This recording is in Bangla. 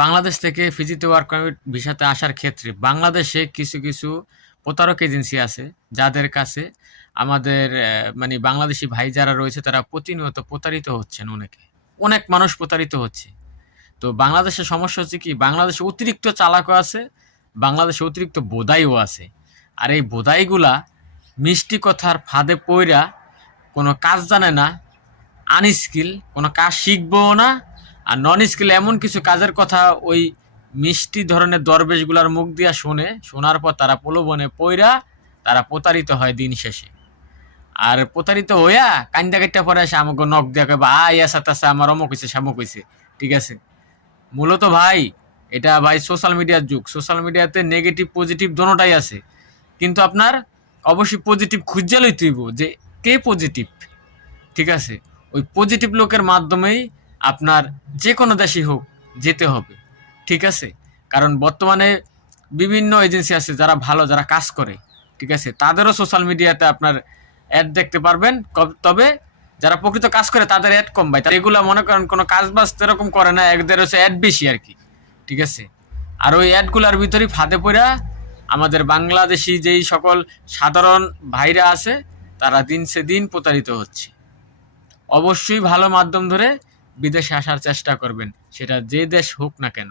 বাংলাদেশ থেকে ফিজিতে ওয়ার্ক পারমিট ভিসাতে আসার ক্ষেত্রে বাংলাদেশে কিছু কিছু প্রতারক এজেন্সি আছে, যাদের কাছে আমাদের মানে বাংলাদেশি ভাই যারা রয়েছে তারা প্রতিনিয়ত প্রতারিত হচ্ছেন। অনেক মানুষ প্রতারিত হচ্ছে। তো বাংলাদেশের সমস্যা হচ্ছে কি, বাংলাদেশে অতিরিক্ত চালাকও আছে, বাংলাদেশে অতিরিক্ত বোদাইও আছে। আর এই বোদাইগুলা মিষ্টি কথার ফাঁদে পইরা কোনো কাজ জানে না, আনস্কিল, কোনো কাজ শিখবও না। আর নন স্কিল এমন কিছু কাজের কথা ওই মিষ্টি ধরনের দরবেশগুলার মুখ দিয়া শোনে, শোনার পর তারা প্রলোভনে পইরা তারা প্রতারিত হয় দিন শেষে। আর প্রতারিত হইয়া কান্দা কাটটা পরে আসে আমাকে নখ দিয়া কয়, ভাই আসা তাসা আমার অমুক হয়েছে শামুক হয়েছে। ঠিক আছে, মূলত ভাই এটা ভাই সোশ্যাল মিডিয়ার যুগ। সোশ্যাল মিডিয়াতে নেগেটিভ পজিটিভ দোনোটাই আছে, কিন্তু আপনার অবশ্যই পজিটিভ খুঁজে লইতে হইব যে কে পজিটিভ। ঠিক আছে, ওই পজিটিভ লোকের মাধ্যমেই আপনার যে কোনো দেশই হোক যেতে হবে। ঠিক আছে, কারণ বর্তমানে বিভিন্ন এজেন্সি আছে যারা ভালো, যারা কাজ করে। ঠিক আছে, তাদেরও সোশ্যাল মিডিয়াতে আপনার অ্যাড দেখতে পারবেন। তবে যারা প্রকৃত কাজ করে তাদের অ্যাড কম ভাই। এগুলা মনে করেন কোনো কাজ বাজ এরকম করে না, এদের হচ্ছে অ্যাড বেশি আর কি। ঠিক আছে, আর ওই অ্যাডগুলার ভিতরেই ফাঁদে পড়া আমাদের বাংলাদেশি যেই সকল সাধারণ ভাইরা আছে তারা দিন সে দিন প্রতারিত হচ্ছে। অবশ্যই ভালো মাধ্যম ধরে বিদেশে আসার চেষ্টা করবেন, সেটা যে দেশ হোক না কেন।